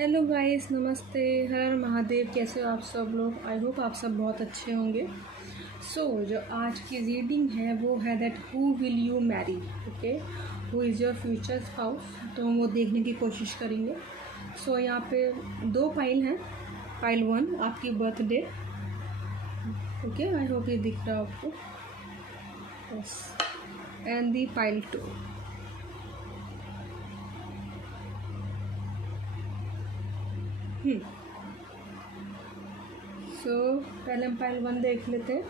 Hello guys, नमस्ते। हर हर महादेव। कैसे हो आप सब लोग? आई होप आप सब बहुत अच्छे होंगे। जो आज की रीडिंग है वो है that who will you Mary. Okay, who is your future spouse. तो हम वो देखने की कोशिश करेंगे। यहाँ पे दो फाइल हैं। फाइल 1 आपकी बर्थडे। ओके, आई होप ये दिख रहा है आपको। यस। And the file 2। पहले हम फाइल 1 देख लेते हैं।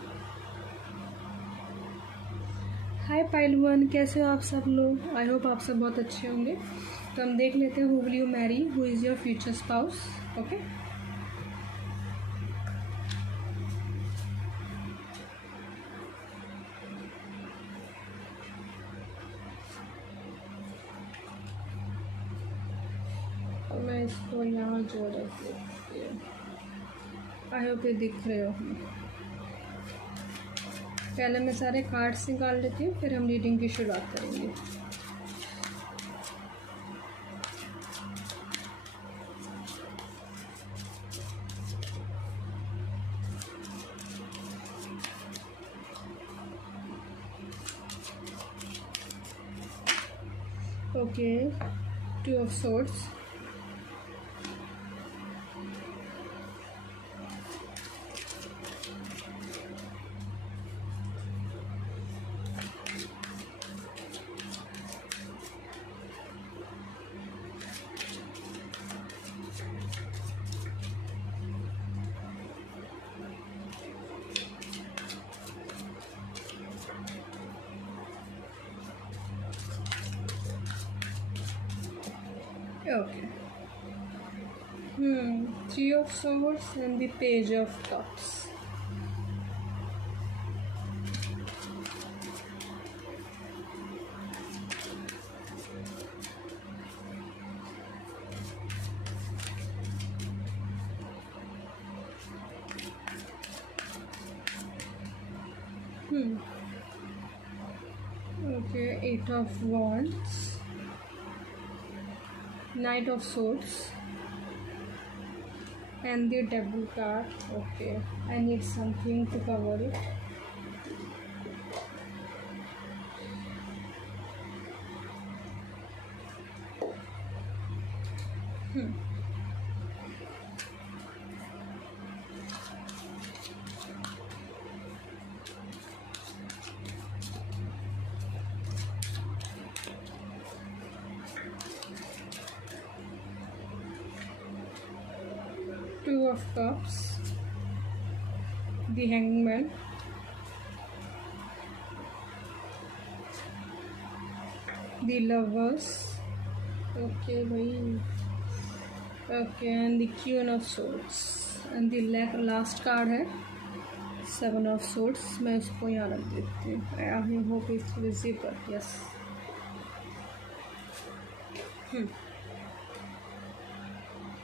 हाय फाइल 1, कैसे हो आप सब लोग? आई होप आप सब बहुत अच्छे होंगे। तो हम देख लेते हैं who will you Mary, who is your future spouse. Okay, मैं इसको यहाँ जोड़ देती हूँ। आई होप ये दिख रहे हो। पहले मैं सारे कार्ड्स निकाल लेती हूँ, फिर हम रीडिंग की शुरुआत करेंगे। Okay, 2 of swords, okay. 3 of swords and the page of cups. Okay, 8 of wands, Knight of swords, and the devil card. Okay, I need something to cover it. Two of cups, the hangman, the lovers. Okay, okay, and the queen of swords, and the last card है 7 of swords. मैं इसको यहाँ रख देती हूँ। I hope it's visible. Yes.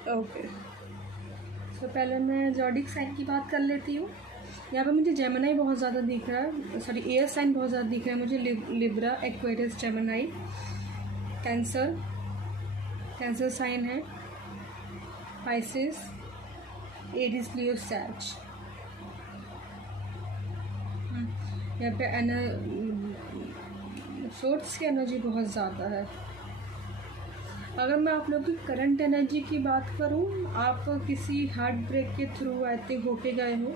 Okay, तो पहले मैं ज़ोडिक साइन की बात कर लेती हूँ। यहाँ पे मुझे जेमिनी बहुत ज़्यादा दिख रहा है, सॉरी एयर साइन बहुत ज़्यादा दिख रहा है मुझे। Libra, Aquarius, Gemini, Cancer sign है, पाइसेस, एरीज, लियो, सैज। यहाँ पे सोर्ट्स की एनर्जी बहुत ज़्यादा है। अगर मैं आप लोग की करंट एनर्जी की बात करूं, आप किसी हार्ट ब्रेक के थ्रू आई थिंक होके गए हो,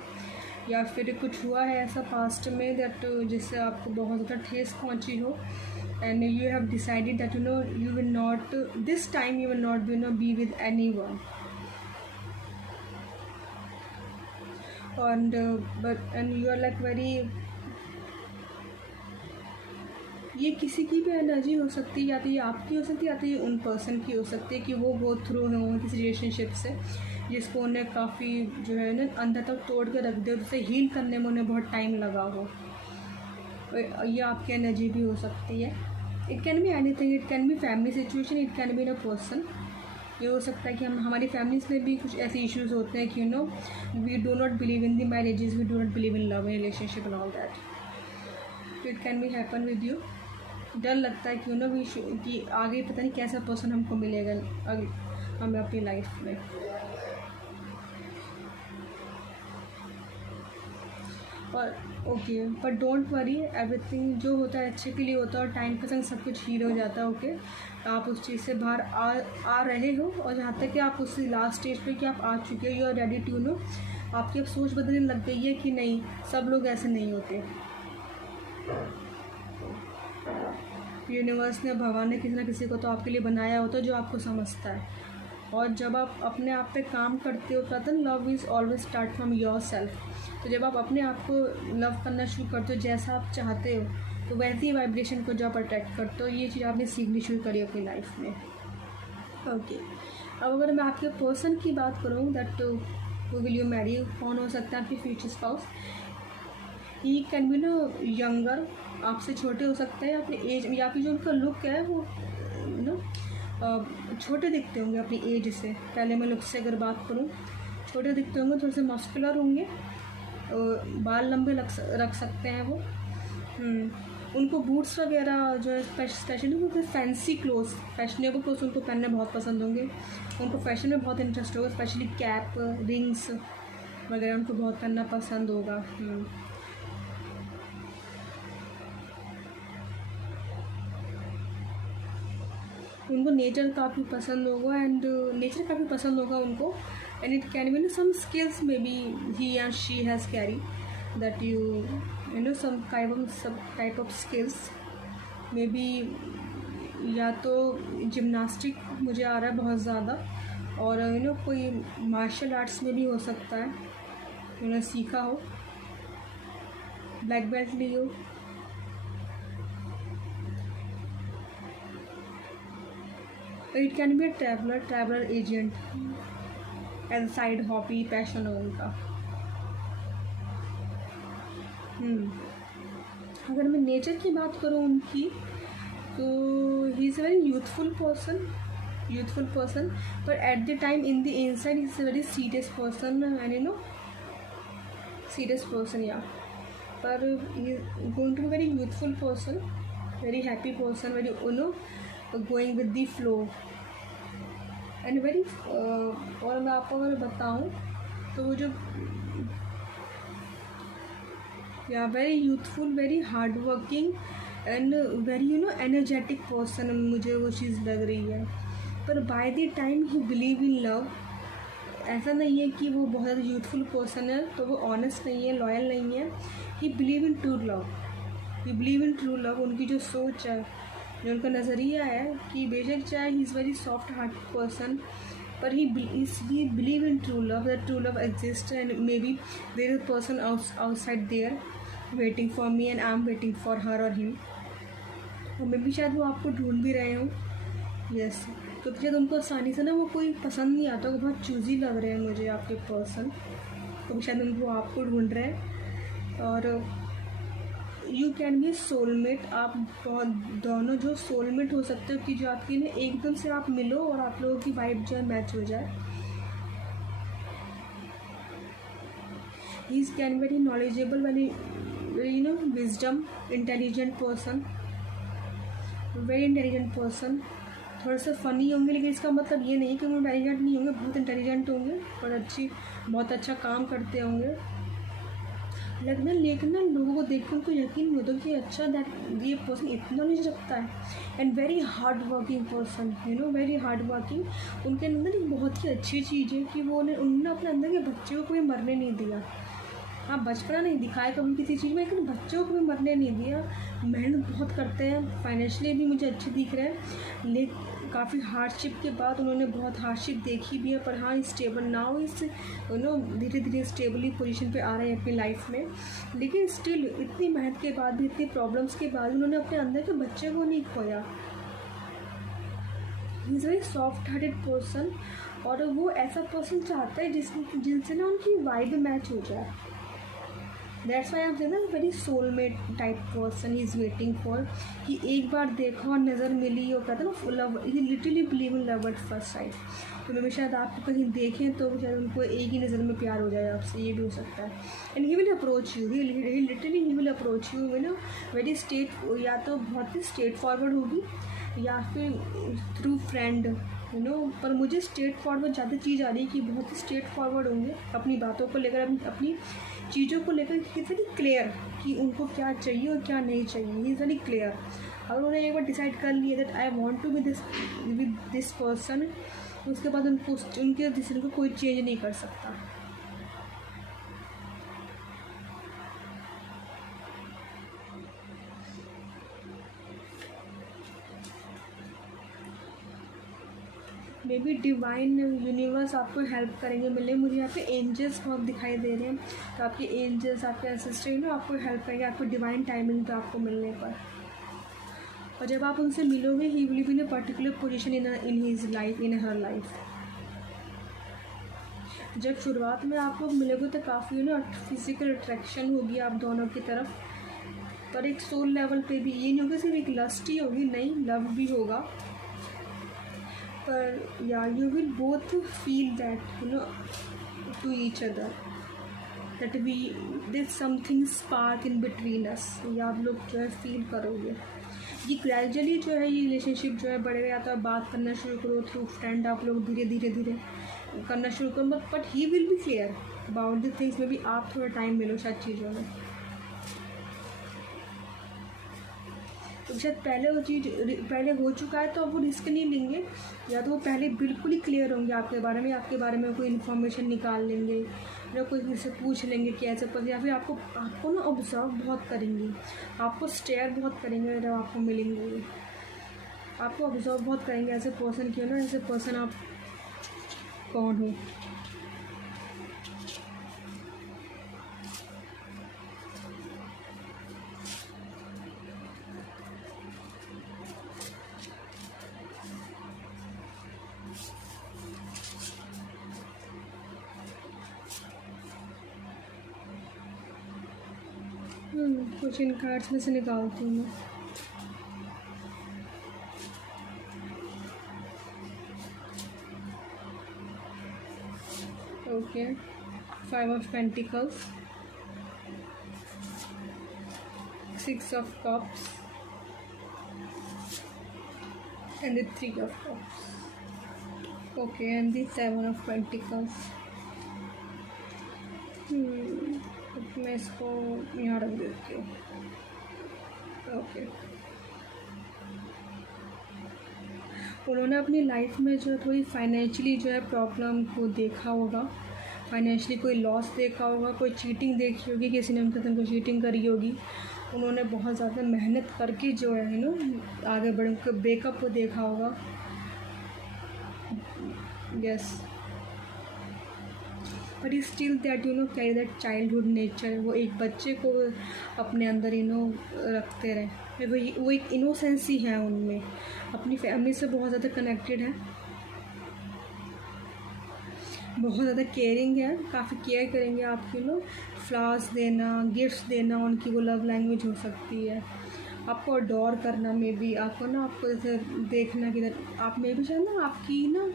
या फिर कुछ हुआ है ऐसा पास्ट में दैट जिससे आपको बहुत ज़्यादा ठेस पहुंची हो, and you have decided that you will not this time, you will not be with anyone, and you are like very, ये किसी की भी एनर्जी हो सकती है, या तो ये आपकी हो सकती है या तो ये उन पर्सन की हो सकती है कि वो गो थ्रू हो किसी रिलेशनशिप से जिसको उन्हें काफ़ी जो है ना अंदर तक तोड़ के रख दे, उसे हील करने में उन्हें बहुत टाइम लगा हो। ये आपकी एनर्जी भी हो सकती है। It can be anything, it can B family situation, it can be a person. ये हो सकता है कि हमारी फैमिलीज में भी कुछ ऐसे इश्यूज होते हैं कि we do not believe in the marriages, we do not believe in love, in relationship and all that. It can be happen with you. डर लगता है कि कि आगे पता नहीं कैसा पर्सन हमको मिलेगा। हमें अपनी लाइफ में। और okay, but don't worry, everything जो होता है अच्छे के लिए होता है और टाइम के संग सब कुछ हील हो जाता है। ओके, आप उस चीज़ से बाहर आ रहे हो, और जहाँ तक कि आप उस लास्ट स्टेज पे कि आप आ चुके हो, you are ready to know, आपकी अब सोच बदलने लग गई है कि नहीं, सब लोग ऐसे नहीं होते। यूनिवर्स ने, भगवान ने किसी ना किसी को तो आपके लिए बनाया होता है जो आपको समझता है। और जब आप अपने आप पे काम करते हो, कहते हैं love is always start from your self. तो जब आप अपने आप को लव करना शुरू करते हो जैसा आप चाहते हो, तो वैसी ही वाइब्रेशन को जो आप अट्रैक्ट करते हो, ये चीज़ आपने सीखनी शुरू करी अपनी लाइफ में। ओके, अब अगर मैं आपके पर्सन की बात करूँ, दैट विल यू मैरी, कौन हो सकता है आपकी future spouse. He can be no younger, आपसे छोटे हो सकते हैं अपनी एज, या फिर जो उनका लुक है वो नो छोटे दिखते होंगे अपनी एज से। पहले मैं लुक से अगर बात करूँ, छोटे दिखते होंगे, थोड़े से मस्कुलर होंगे, बाल लंबे रख सकते हैं वो। उनको बूट्स वगैरह जो है स्पेशली वो फैंसी क्लोथ्स, फैशनेबल क्लोथ्स उनको पहनने बहुत पसंद होंगे। उनको फैशन में बहुत इंटरेस्ट होगा, स्पेशली कैप, रिंग्स वगैरह उनको बहुत पहनना पसंद होगा। उनको नेचर काफ़ी पसंद होगा, एंड नेचर काफ़ी पसंद होगा उनको, and it can be some skills maybe he and she has carry that you know some type of skills maybe, या तो जिम्नास्टिक मुझे आ रहा है बहुत ज़्यादा, और यू नो कोई मार्शल आर्ट्स में भी हो सकता है, उन्होंने सीखा हो, ब्लैक बेल्ट ली हो। It can be a traveller agent, as side hobby, passion हो उनका। अगर मैं नेचर की बात करूँ उनकी, तो he is a very youthful person, पर at the time in the inside he is a very serious person, and you know serious person, या पर he going to be very youthful person, very happy person, very you know going with the flow, and very और मैं आपको अगर बताऊँ तो वो जो या very youthful, very hard working, and very you know energetic person मुझे वो चीज़ लग रही है। पर by the time he believe in love, ऐसा नहीं है कि वो बहुत ज़्यादा यूथफुल पर्सन है तो वो ऑनेस्ट नहीं है, लॉयल नहीं है। ही believe in true love, he believe in true love. उनकी जो सोच है, जो उनका नज़रिया है कि बेशक चाहे he is very soft heart person, पर he believe in true love, that true love exist, and maybe there is person outside there waiting for me and I am waiting for her और him. और may be शायद वो आपको ढूंढ भी रहे हों, यस, क्योंकि शायद उनको आसानी से ना वो कोई पसंद नहीं आता, वो बहुत चूजी लग रहे हैं मुझे आपके पर्सन, तो शायद उनको आपको ढूंढ रहे हैं। और यू कैन बी सोलमेट, आप बहुत दोनों जो सोलमेट हो सकते हो कि जो आपकी ना एकदम से आप मिलो और आप लोगों की वाइब जो है मैच हो जाए। He is can very knowledgeable, very you no wisdom, intelligent person, very intelligent person. थोड़े से फ़नी होंगे, लेकिन इसका मतलब ये नहीं कि वो इंटेलिजेंट नहीं होंगे, बहुत इंटेलिजेंट होंगे और बहुत अच्छा काम करते होंगे। लेकिन ना लोगों को देख कर उनको यकीन नहीं होता कि अच्छा दैट ये पर्सन इतना नॉलेज रखता है। And very hard working person, you know very hard working. उनके अंदर एक बहुत ही अच्छी चीज़ है कि वो उन्होंने अपने अंदर के बच्चे को कभी मरने नहीं दिया। हाँ, बचपना नहीं दिखाया कभी किसी चीज़ में, लेकिन बच्चों को भी मरने नहीं दिया। मेहनत बहुत करते हैं, फाइनेंशियली भी मुझे अच्छे दिख रहे हैं, लेकिन काफ़ी हार्डशिप के बाद उन्होंने बहुत हार्डशिप देखी भी है, पर हाँ स्टेबल नाउ इस यू नो धीरे धीरे स्टेबली पोजीशन पे आ रहे हैं अपनी लाइफ में। लेकिन स्टिल इतनी मेहनत के बाद भी, इतनी प्रॉब्लम्स के बाद उन्होंने अपने अंदर के बच्चे को नहीं खोया। ही is very soft hearted person, और वो ऐसा पर्सन चाहता है जिनसे ना उनकी वाइब मैच हो जाए। That's why I am saying that very soulmate type person he is waiting for, कि एक बार देखो और नज़र मिली, और कहते हैं ना love, he literally believe in love at first sight. तो मैं शायद आपको कहीं देखें तो शायद उनको एक ही नज़र में प्यार हो जाए आपसे, ये भी हो सकता है। And he will approach you, he literally he will approach you, you know very straight, या तो बहुत ही स्ट्रेट फॉरवर्ड होगी, या फिर थ्रू फ्रेंड, यू नो। पर मुझे स्ट्रेट फॉरवर्ड ज़्यादा चीज़ आ रही है कि बहुत ही स्ट्रेट फॉरवर्ड होंगे अपनी बातों को लेकर, अपनी चीज़ों को लेकर। ही इज़ वेरी क्लियर कि उनको क्या चाहिए और क्या नहीं चाहिए। He is very clear. अगर उन्होंने एक बार डिसाइड कर लिया that I want to be with this person, उसके बाद उनको उनके डिसीजन को कोई चेंज नहीं कर सकता। मे बी डिवाइन यूनिवर्स आपको हेल्प करेंगे मिले। मुझे यहाँ पे एंजल्स बहुत दिखाई दे रहे हैं, तो आपके एंजल्स, आपके एंसेस्टर ना आपको हेल्प करेंगे आपको डिवाइन टाइमिंग पे आपको मिलने पर। और जब आप उनसे मिलोगे, he will be in a particular position in his life, in her life. जब शुरुआत में आप लोग मिलोगे तो काफ़ी ना फिजिकल अट्रैक्शन होगी आप दोनों की तरफ, पर एक सोल लेवल पे भी ये नहीं होगा सिर्फ एक लस्ट ही होगी, नहीं, लव भी होगा। पर या you will both feel that, you know, to each other, that we this something spark in between us. या आप लोग जो है फील करोगे। ये ग्रेजुअली जो है ये रिलेशनशिप जो है बढ़ेगा। या तो आप बात करना शुरू करो थ्रू फ्रेंड, आप लोग धीरे धीरे करना शुरू करो, but he will be clear about the things में भी। आप थोड़ा टाइम मिलो शायद चीज़ों में, तो शायद पहले वो चीज़ पहले हो चुका है तो अब वो रिस्क नहीं लेंगे, या तो वो पहले बिल्कुल ही क्लियर होंगे आपके बारे में कोई इन्फॉर्मेशन निकाल लेंगे या कोई से पूछ लेंगे कि ऐसे पर, या फिर आपको ना ऑब्जर्व बहुत करेंगे, आपको स्टेयर बहुत करेंगे जब आपको मिलेंगे, आपको ऑब्जर्व बहुत करेंगे एज ए पर्सन क्यों ना, एज ए पर्सन आप कौन हो। कुछ इन कार्ड्स में से निकालती हूँ मैं। Okay, 5 of Pentacles, 6 of Cups and the 3 of Cups. Okay, and the 7 of Pentacles. मैं इसको यहाँ रख देती हूँ। ओके, उन्होंने अपनी लाइफ में जो थोड़ी फाइनेंशियली जो है प्रॉब्लम को देखा होगा, फाइनेंशियली कोई लॉस देखा होगा, कोई चीटिंग देखी होगी, किसी ने उनके साथ कोई चीटिंग करी होगी। उन्होंने बहुत ज़्यादा मेहनत करके जो है ना आगे बढ़ ब्रेकअप को देखा होगा। Yes, but E still that you no carry that childhood nature. वो एक बच्चे को अपने अंदर यू नो रखते रहे, वो एक इनोसेंस ही है उनमें, अपनी फैमिली से बहुत ज़्यादा कनेक्टेड है, बहुत ज़्यादा केयरिंग है, काफ़ी केयर करेंगे आपकी। नो फ्लावर्स देना, गिफ्ट्स देना उनकी वो लव लैंग्वेज हो सकती है। आपको अडोर करना, मे बी आपको ना, आपको जैसे देखना कि आप में भी शायद ना आपकी ना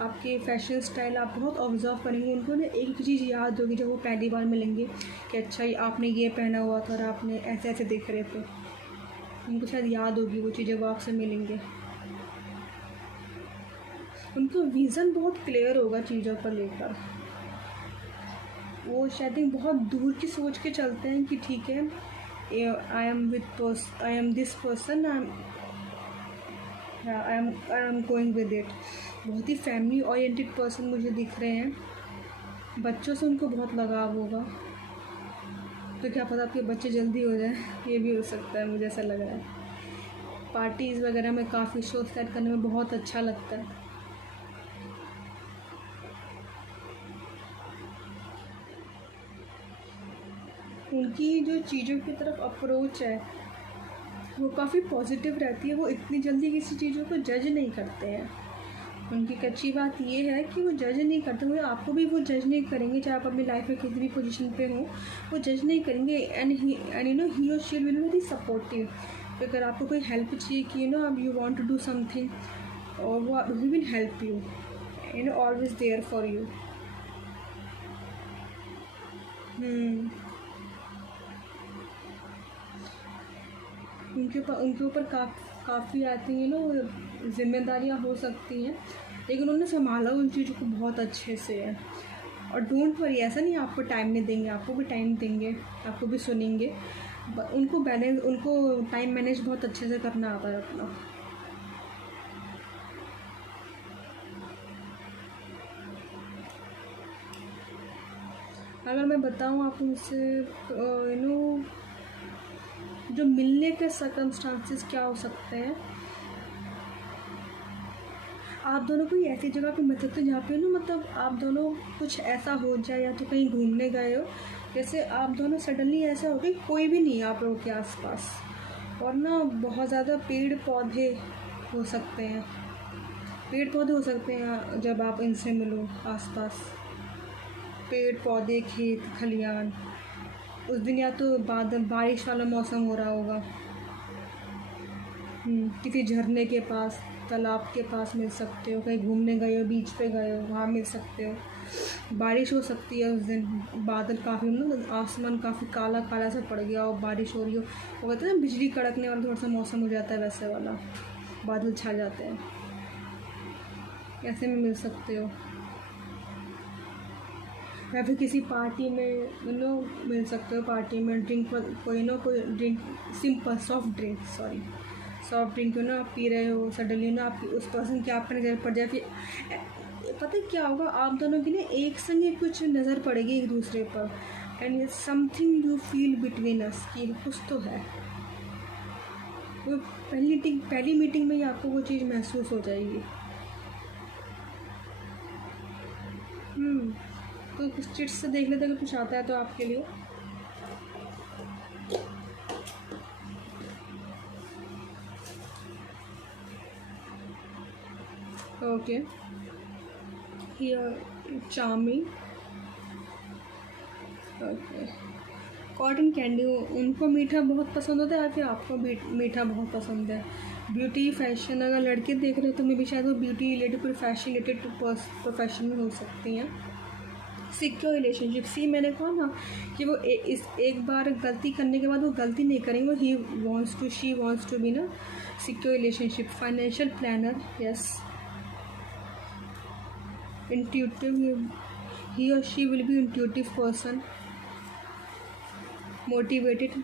आपके फैशन स्टाइल आप बहुत ऑब्जर्व करेंगे। उनको ना एक चीज़ याद होगी जब वो पहली बार मिलेंगे कि अच्छा आपने ये पहना हुआ था और आपने ऐसे ऐसे देख रहे थे, उनको शायद याद होगी वो चीज़ें, वो आपसे मिलेंगे। उनका विज़न बहुत क्लियर होगा चीज़ों पर लेकर। वो शायद बहुत दूर की सोच के चलते हैं कि ठीक है, I am this person, I am going with it. बहुत ही फैमिली ओरिएंटेड पर्सन मुझे दिख रहे हैं। बच्चों से उनको बहुत लगाव होगा, तो क्या पता आपके बच्चे जल्दी हो जाए, ये भी हो सकता है, मुझे ऐसा लग रहा है। पार्टीज़ वगैरह में काफ़ी शो सेट करने में बहुत अच्छा लगता है। उनकी जो चीज़ों की तरफ अप्रोच है वो काफ़ी पॉजिटिव रहती है। वो इतनी जल्दी किसी चीज़ों को जज नहीं करते हैं। उनकी अच्छी बात ये है कि वो जज नहीं करते हुए, आपको भी वो जज नहीं करेंगे, चाहे आप अपनी लाइफ में किसी भी पोजीशन पे हो, वो जज नहीं करेंगे। एंड यू नो ही और she will be very supportive. अगर आपको कोई हेल्प चाहिए कि यू नो अब you want to do something, और वो he will help you, you know always there for you. उनके ऊपर काफ़ी आती हैं ना जिम्मेदारियाँ हो सकती हैं, लेकिन उन्होंने संभाला उन चीज़ों को बहुत अच्छे से है। और डोंट वरी, ऐसा नहीं आपको टाइम नहीं देंगे, आपको भी टाइम देंगे, आपको भी सुनेंगे। उनको टाइम मैनेज बहुत अच्छे से करना आता है अपना। अगर मैं बताऊँ आप उनसे जो मिलने के सर्कमस्टांसेस क्या हो सकते हैं, आप दोनों कोई ऐसी जगह पे मिल सकते हो जहाँ पे मतलब आप दोनों कुछ ऐसा हो जाए, या तो कहीं घूमने गए हो, जैसे आप दोनों सडनली ऐसा हो कि कोई भी नहीं आप लोगों के आसपास, और बहुत ज़्यादा पेड़ पौधे हो सकते हैं जब आप इनसे मिलो आसपास, पेड़ पौधे, खेत खलियान। उस दिन या तो बारिश वाला मौसम हो रहा होगा, किसी झरने के पास, तालाब के पास मिल सकते हो, कहीं घूमने गए हो, बीच पे गए हो, वहाँ मिल सकते हो। बारिश हो सकती है उस दिन, बादल काफ़ी आसमान काफ़ी काला काला सा पड़ गया और बारिश हो रही हो, वो कहते हैं ना बिजली कड़कने वाला थोड़ा सा मौसम हो जाता है, वैसे वाला बादल छा जाते हैं, ऐसे में मिल सकते हो। या फिर किसी पार्टी में मिल सकते हो, पार्टी में कोई ड्रिंक, सिंपल सॉफ्ट ड्रिंक आप पी रहे हो, सडनली आप उस पर्सन की आपका नज़र पड़ जाए, फिर पता है क्या होगा, आप दोनों की एक संग ही कुछ नज़र पड़ेगी एक दूसरे पर, and something you feel between us कि कुछ तो है। वो पहली मीटिंग में ही आपको वो चीज़ महसूस हो जाएगी। तो कुछ चिट्स से देख लेते, अगर कुछ आता है तो आपके लिए। Okay, here charming. Okay, cotton candy, उनको मीठा बहुत पसंद होता है, या फिर आपको मीठा बहुत पसंद है? ब्यूटी फैशन, अगर लड़के देख रहे हो तो मे भी शायद वो ब्यूटी रिलेटेड कोई फैशन रिलेटेड प्रोफेशन में हो सकती हैं। सिक्योर रिलेशनशिप, मैंने कहा ना कि वो एक बार गलती करने के बाद वो गलती नहीं करेंगे, वो शी वॉन्ट्स टू बी ना secure relationship. Financial planner, yes. Intuitive, he और she will be intuitive person. Motivated,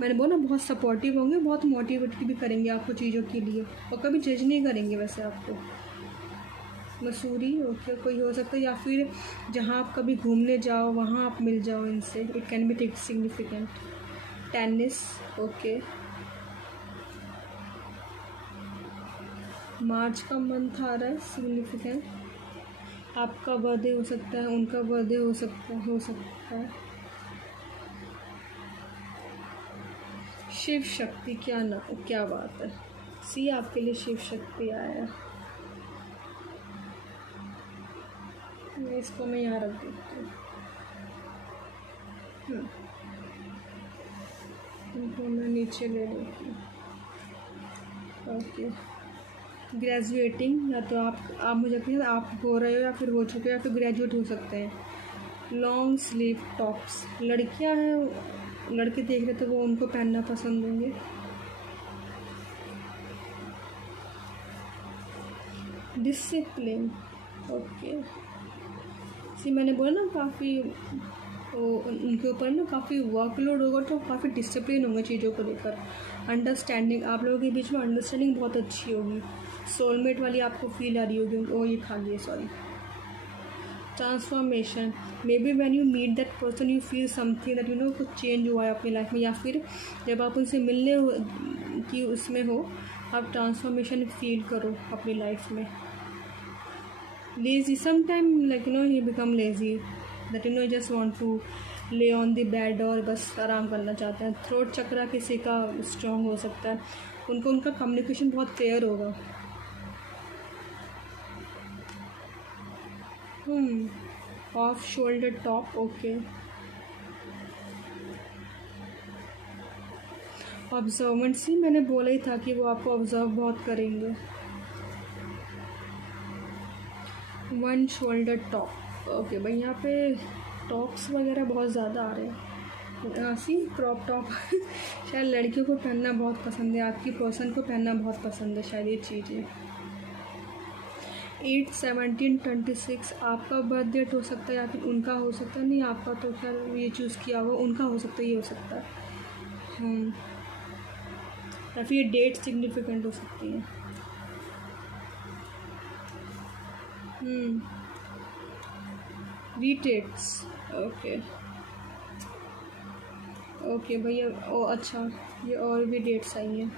मैंने बोला बहुत सपोर्टिव होंगे, बहुत मोटिवेटेड भी करेंगे आपको चीज़ों के लिए, और कभी जज नहीं करेंगे वैसे आपको। मसूरी, ओके, कोई हो सकता है, या फिर जहाँ आप कभी घूमने जाओ वहाँ आप मिल जाओ इनसे, it can be significant. Tennis, okay. March का मंथ आ रहा है, सिग्निफिकेंट। आपका बर्थडे हो सकता है, उनका बर्थडे हो सकता है। शिव शक्ति, क्या बात है, सी आपके लिए शिव शक्ति आया है। इसको मैं यहाँ रख देती हूँ, इनको मैं नीचे ले लेती हूँ। ओके, ग्रेजुएटिंग, या तो आप मुझे अपने आप हो रहे हो, या फिर हो चुके हो, या फिर ग्रेजुएट हो सकते हैं। लॉन्ग स्लीव टॉप्स, लड़कियां हैं, लड़के देख रहे तो वो उनको पहनना पसंद होंगे। Discipline, okay. मैंने बोला ना काफ़ी उनके ऊपर ना काफ़ी वर्कलोड होगा, तो काफ़ी डिसिप्लिन होंगे चीज़ों को लेकर। अंडरस्टैंडिंग, आप लोगों के बीच में अंडरस्टैंडिंग बहुत अच्छी होगी, सोलमेट वाली आपको फील आ रही होगी। ओ ये खा लिए, sorry. Transformation, maybe when you meet that person you feel something that कुछ चेंज हुआ है अपनी लाइफ में, या फिर जब आप उनसे मिलने की उसमें हो, आप ट्रांसफॉर्मेशन फील करो अपनी लाइफ में। Lazy, sometime he become lazy, that just want to lay on the bed और बस आराम करना चाहते हैं। थ्रोट चक्रा किसी का स्ट्रॉन्ग हो सकता है, उनका कम्युनिकेशन बहुत क्लियर होगा। Off shoulder top, okay. Observancy, मैंने बोला ही था कि वो आपको ऑब्जर्व बहुत करेंगे। वन शोल्डर टॉप, ओके भाई, यहाँ पे टॉप्स वगैरह बहुत ज़्यादा आ रहे हैं। सी क्रॉप टॉप शायद लड़कियों को पहनना बहुत पसंद है, आपकी पर्सन को पहनना बहुत पसंद है शायद ये चीज़ें। 8/17/26 आपका बर्थ डेट हो सकता है या फिर उनका हो सकता है। नहीं, आपका तो खैर ये चूज़ किया हुआ, उनका हो सकता है, ये हो सकता है। या फिर ये डेट सिग्निफिकेंट हो सकती है। रीटेट्स, ओके ओके भैया। ओ अच्छा, ये और भी डेट्स आई हैं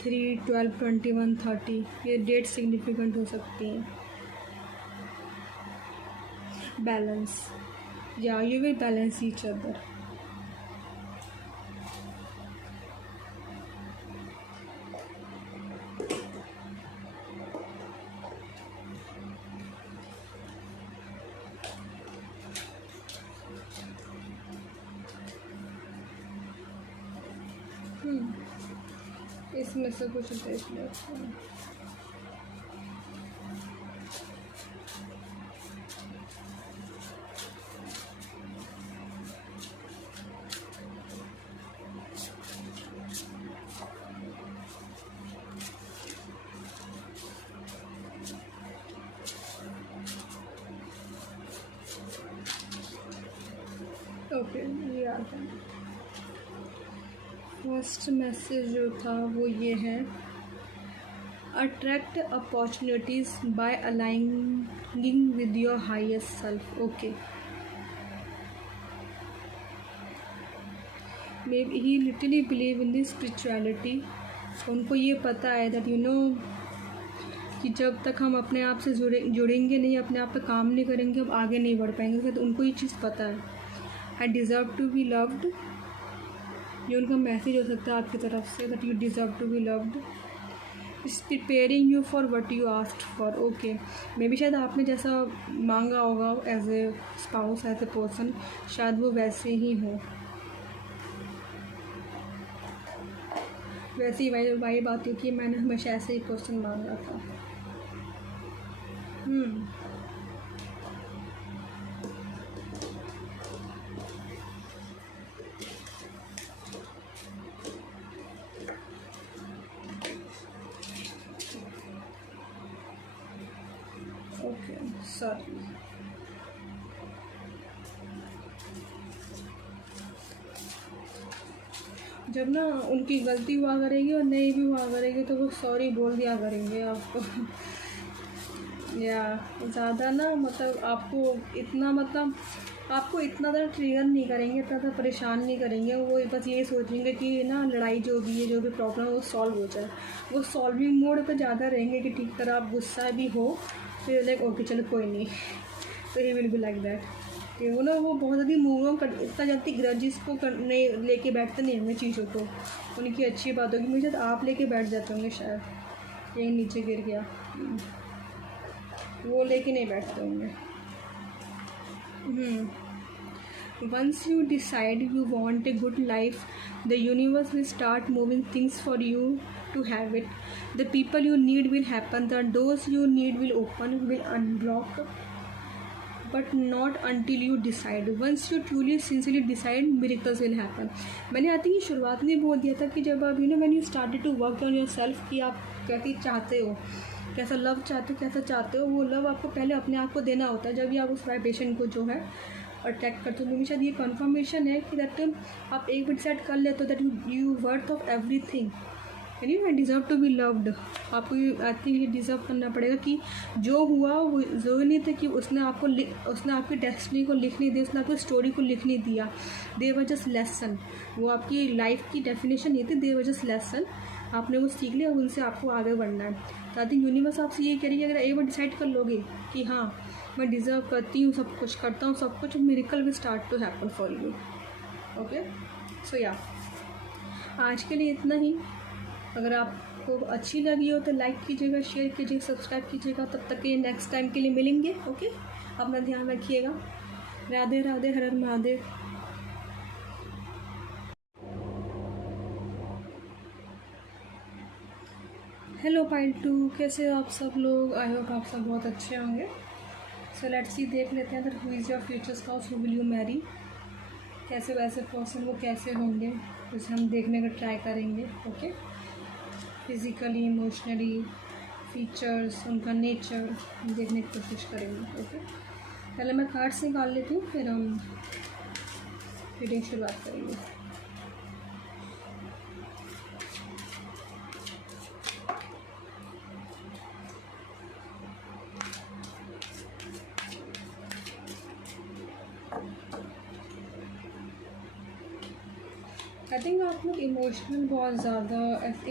3, 12, 21, 30, ये डेट सिग्निफिकेंट हो सकती हैं। बैलेंस, या you will balance each other. इसमें से कुछ देख लेते हैं। ओके, ये आ गया। फर्स्ट मैसेज जो था वो ये है, attract opportunities by aligning with your highest self. Okay, may he literally believe in the spirituality. उनको ये पता है दैट यू नो कि जब तक हम अपने आप से जुड़ेंगे नहीं, अपने आप पे काम नहीं करेंगे, अब आगे नहीं बढ़ पाएंगे। तो उनको ये चीज़ पता है, I deserve to be loved. ये उनका मैसेज हो सकता है आपकी तरफ से, that you deserve to be loved. It's preparing you for what you asked for. Okay, maybe शायद आपने जैसा मांगा होगा as a spouse, as a person, शायद वो वैसे ही हो। वैसे ही वही बात हो कि मैंने हमेशा ऐसे ही पर्सन मांगा था। Okay, sorry. जब ना उनकी गलती हुआ करेगी और नहीं भी हुआ करेगी तो वो सॉरी बोल दिया करेंगे आपको। या ज़्यादा ना मतलब आपको इतना ज़्यादा ट्रिगर नहीं करेंगे, इतना ज़्यादा परेशान नहीं करेंगे। वो बस ये सोचेंगे कि ना लड़ाई जो भी है, जो भी प्रॉब्लम है वो सॉल्व हो जाए। वो सॉल्विंग मोड पे ज़्यादा रहेंगे कि ठीक तरह आप गुस्सा भी हो फिर लाइक ओके चलो कोई नहीं, तो he will be like that. कि वो ना वो बहुत जल्दी मूव ऑन कर, इतना जल्दी ग्रजेस को करने लेके बैठते नहीं होंगे चीज़ों को। उनकी अच्छी बात होगी, मुझे आप लेके बैठ जाते होंगे शायद। यही नीचे गिर गया, वो लेके नहीं बैठते होंगे। Once you decide you want a good life, the universe will start moving things for you to have it. The people you need will happen, the doors you need will open, will unblock, but not until you decide. Once you truly sincerely decide, miracles will happen. मैंने I think शुरुआत में बोल दिया था कि जब आप when you started to work on yourself कि आप कैसे चाहते हो, कैसा लव चाहते हो, कैसा चाहते हो, वो लव आपको पहले अपने आप को देना होता है। जब भी आप उस वाइब्रेशन को जो है अट्रैक्ट करते हो, मुझे शायद ये कन्फर्मेशन है कि दैट आप एक बार डिसाइड कर लेते हो that you worth of everything, यानी I deserve to be loved. आपको आई थिंक ये डिज़र्व करना पड़ेगा कि जो हुआ वो ज़रूरी नहीं था कि उसने आपकी डेस्टिनी को लिख नहीं दिया, उसने आपकी स्टोरी को लिख नहीं दिया। दे वर जस्ट लेसन, वो आपकी लाइफ की डेफिनेशन नहीं थी, दे वर जस्ट लेसन। आपने वो सीख लिया, उनसे आपको आगे बढ़ना है। तो आई थिंक यूनिवर्स आपसे ये कह रही है, अगर एक बार डिसाइड कर लोगे कि हाँ मैं डिज़र्व करती हूँ, सब कुछ करता हूँ, सब कुछ, miracle will start to happen for you. Okay, so या आज के लिए इतना ही। अगर आपको अच्छी लगी हो तो लाइक कीजिएगा, शेयर कीजिएगा, सब्सक्राइब कीजिएगा। तब तक के नेक्स्ट टाइम के लिए मिलेंगे। ओके, अपना ध्यान रखिएगा। राधे राधे, हर हर महादेव। हेलो पाइल 2, कैसे हो आप सब लोग? आई होप आप सब बहुत अच्छे होंगे। सो लेट्स सी, देख लेते हैं that who is your future spouse, who will you Mary. कैसे वैसे पर्सन वो कैसे होंगे उसे हम देखने का ट्राई करेंगे। ओके, फिज़िकली, इमोशनली, फीचर्स, उनका नेचर हम देखने की कोशिश करेंगे। ओके, पहले मैं कार्ड्स निकाल लेती हूँ, फिर हम रीडिंग शुरुआत करेंगे। आई थिंक आप लोग इमोशनल, बहुत ज़्यादा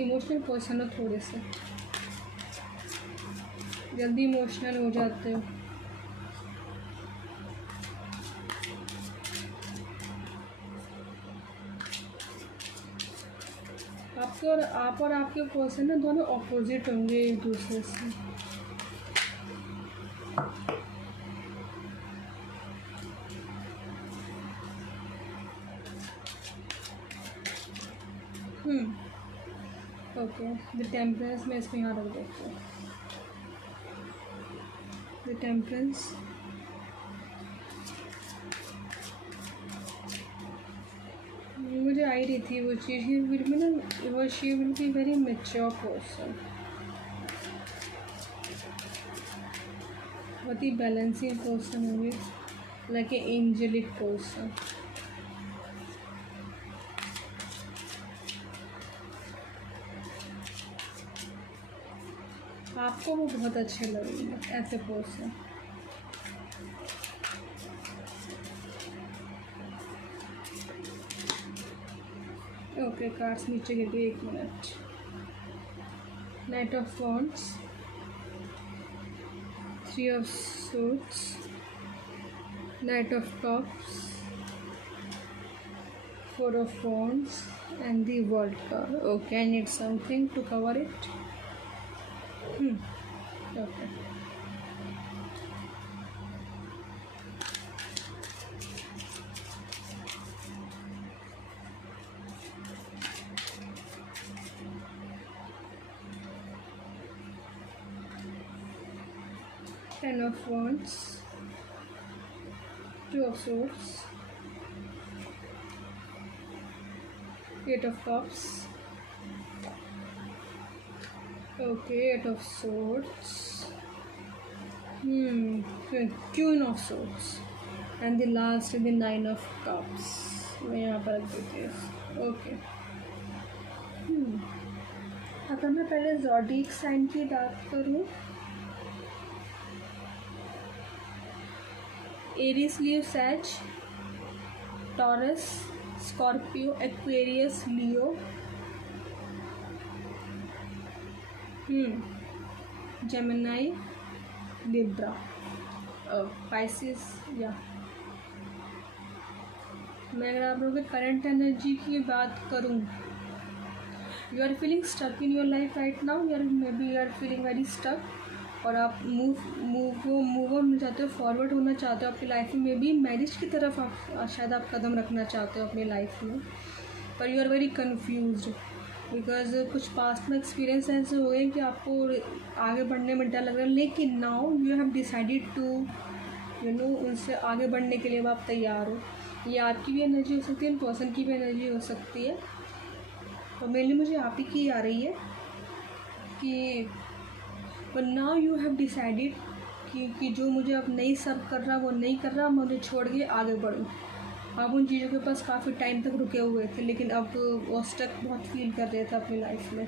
इमोशनल पर्सन हो, थोड़े से जल्दी इमोशनल हो जाते हो। आप और आपके पर्सन ना दोनों ऑपोजिट होंगे एक दूसरे से। ओके, द टेम्परेंस में इसमें यहाँ रख देते हैं। द टेम्परेंस, मुझे आई रही थी वो चीज़, ही विल बी ना, she will be very mature person, बहुत ही बैलेंसिंग पर्सन होंगे, लाइक ए एंजेलिक पर्सन। आपको वो बहुत अच्छे लगेंगे ऐसे पर्सन। ओके, कार्ड्स नीचे गिर गए, 1 मिनट। Knight of wands, 3 of suits, knight of cups, 4 of wands and the world card. Okay, I need something to cover it. Okay, Ten of Wands, 2 of Swords, 8 of Cups, okay, 8 of Swords, Queen of Swords, and the last is the 9 of Cups. मैं यहाँ पर रख देती हूँ। Okay, अगर मैं पहले zodiac sign की बात करूँ, एरीज, लियो, सैज, टॉरस, स्कॉर्पियो, एक्वेरियस, लियो, जेमिनाई, लिब्रा, पाइसिस। या मैं अगर आप लोगों के करंट एनर्जी की बात करूं, you are feeling stuck in your life right now, you are feeling very stuck, और आप मूव ऑन चाहते हो, फॉरवर्ड होना चाहते हो आपकी लाइफ में, मे बी मैरिज की तरफ आप शायद आप कदम रखना चाहते हो अपनी लाइफ में, पर you are very confused because कुछ पास्ट में एक्सपीरियंस ऐसे हो गए कि आपको आगे बढ़ने में डर लग रहा है, लेकिन now you have decided to उनसे आगे बढ़ने के लिए अब आप तैयार हो। ये आपकी भी एनर्जी हो सकती है, इन पर्सन की भी एनर्जी हो सकती है, तो मेनली मुझे आप ही की आ रही है कि but now you have decided कि जो मुझे अब नहीं सर्व कर रहा वो नहीं कर रहा, मैं उन्हें छोड़ के आगे बढ़ूँ। आप उन चीज़ों के पास काफ़ी टाइम तक रुके हुए थे, लेकिन अब वो स्टक बहुत फील कर रहे थे अपनी लाइफ में।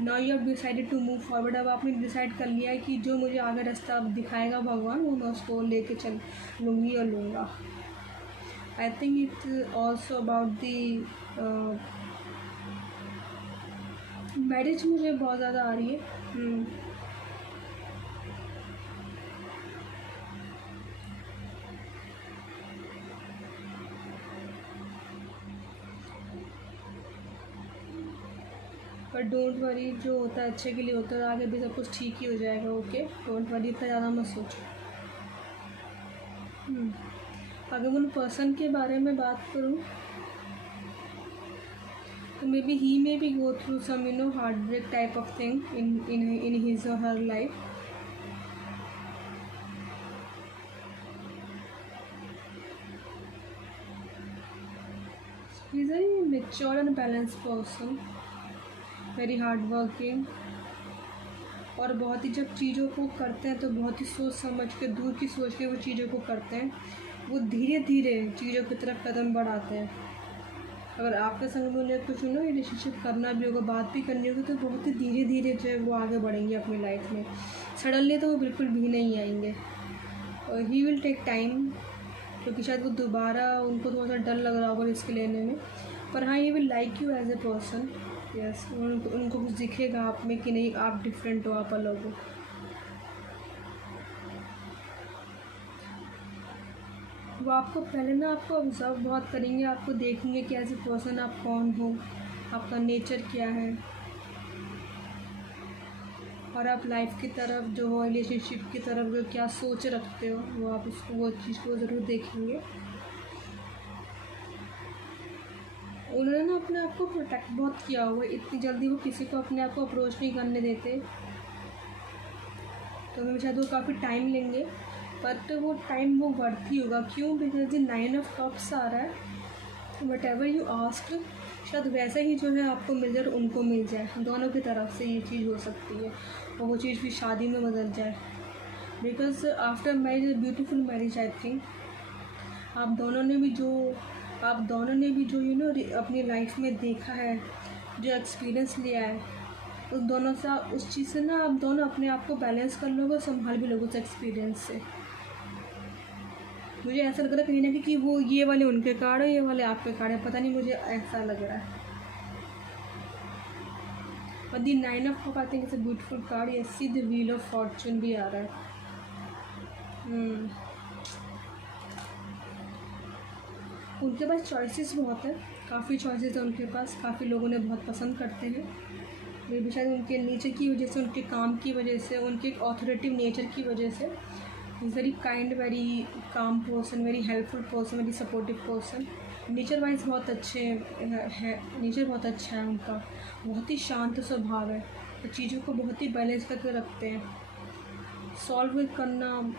Now you have decided to move forward, अब आपने डिसाइड कर लिया है कि जो मुझे आगे रास्ता अब दिखाएगा भगवान, वो मैं उसको लेके चल लूँगी और लूँगा। I think it's also about the marriage, मुझे बहुत ज़्यादा आ रही है। पर डोंट वरी, जो होता है अच्छे के लिए होता है, आगे भी सब कुछ ठीक ही हो जाएगा। ओके, डोंट वरी, इतना ज़्यादा मत सोचो। अगर मैं उन पर्सन के बारे में बात करूँ तो maybe go through some heartbreak type of thing in his और her life. He is very mature and balance person, very hard working, और बहुत ही जब चीज़ों को करते हैं तो बहुत ही सोच समझ के, दूर की सोच के वो चीज़ों को करते हैं। वो धीरे धीरे चीज़ों की तरफ कदम बढ़ाते हैं। अगर आपके संग में उन्हें कुछ रिलेशनशिप करना भी होगा, बात भी करनी होगी, तो बहुत ही धीरे धीरे जो है वो आगे बढ़ेंगे अपनी लाइफ में। सडनली तो वो बिल्कुल भी नहीं आएंगे। और ही विल टेक टाइम, क्योंकि शायद वो दोबारा उनको थोड़ा सा डर लग रहा होगा रिस्क लेने में। पर हाँ, he will like you as a person. Yes, उनको कुछ दिखेगा आप में कि नहीं, आप डिफरेंट हो, आप अलग हो। वो आपको पहले ना आपको ऑब्जर्व बहुत करेंगे, आपको देखेंगे कि एज ए पर्सन आप कौन हो, आपका नेचर क्या है, और आप लाइफ की तरफ जो हो, रिलेशनशिप की तरफ जो क्या सोच रखते हो, वो आप उसको, वो चीज़ को ज़रूर देखेंगे। उन्होंने ना अपने आप को प्रोटेक्ट बहुत किया हुआ है, इतनी जल्दी वो किसी को अपने आप को अप्रोच नहीं करने देते। तो मैं शायद वो काफ़ी टाइम लेंगे, बट वो टाइम वो वर्थ ही होगा। क्यों? बिकॉज 9 ऑफ कप्स आ रहा है। वट एवर यू आस्क, शायद वैसा ही जो है आपको मिल जाए और उनको मिल जाए। दोनों की तरफ से ये चीज़ हो सकती है, और वो चीज़ भी शादी में बदल जाए। Because after marriage, beautiful marriage, I think आप दोनों ने भी जो अपनी लाइफ में देखा है, जो एक्सपीरियंस लिया है, उस दोनों से उस चीज़ से ना आप दोनों अपने आप को बैलेंस कर लोगे और संभाल भी लोगे उस एक्सपीरियंस से। मुझे ऐसा लग रहा है कहीं ना कहीं कि वो ये वाले उनके कार्ड है, ये वाले आपके कार्ड है, पता नहीं, मुझे ऐसा लग रहा है। और दी 9 of cup, I think it's a beautiful card. Yes, see the wheel of Fortune भी आ रहा है। उनके पास चॉइसेस बहुत है, काफ़ी चॉइसेस है उनके पास, काफ़ी लोगों ने बहुत पसंद करते हैं। मे भी शायद उनके नेचर की वजह से, उनके काम की वजह से, उनके ऑथोरेटिव नेचर की वजह से। Very kind, very calm person, very helpful person, very supportive person. Nature wise बहुत अच्छे है, नेचर बहुत अच्छा है उनका, बहुत ही शांत स्वभाव है, और चीज़ों को बहुत ही बैलेंस करके रखते हैं, सॉल्व करना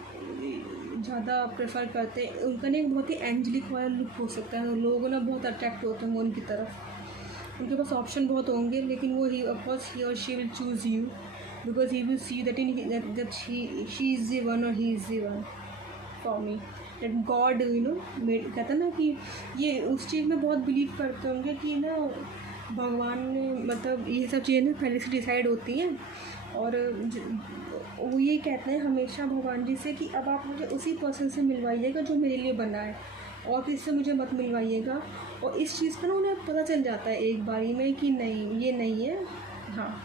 ज़्यादा प्रेफर करते हैं। उनका ना एक बहुत ही एंजलिक वाला लुक हो सकता है, लोगों ना बहुत अट्रैक्ट होते होंगे उनकी तरफ। उनके पास ऑप्शन बहुत होंगे, लेकिन वो ऑफकोर्स ही और she will choose you, because he will see that she is the one और he is the one for me. That God made, कहता ना कि ये उस चीज़ में बहुत बिलीव करते होंगे कि ना भगवान ने, मतलब ये सब चीज़ें ना पहले से डिसाइड होती हैं, और वो ये कहते हैं हमेशा भगवान जी से कि अब आप मुझे उसी पर्सन से मिलवाइएगा जो मेरे लिए बना है, और किसी से मुझे मत मिलवाइएगा। और इस चीज़ का ना उन्हें पता चल जाता है एक बारी में कि नहीं, ये नहीं है। हाँ,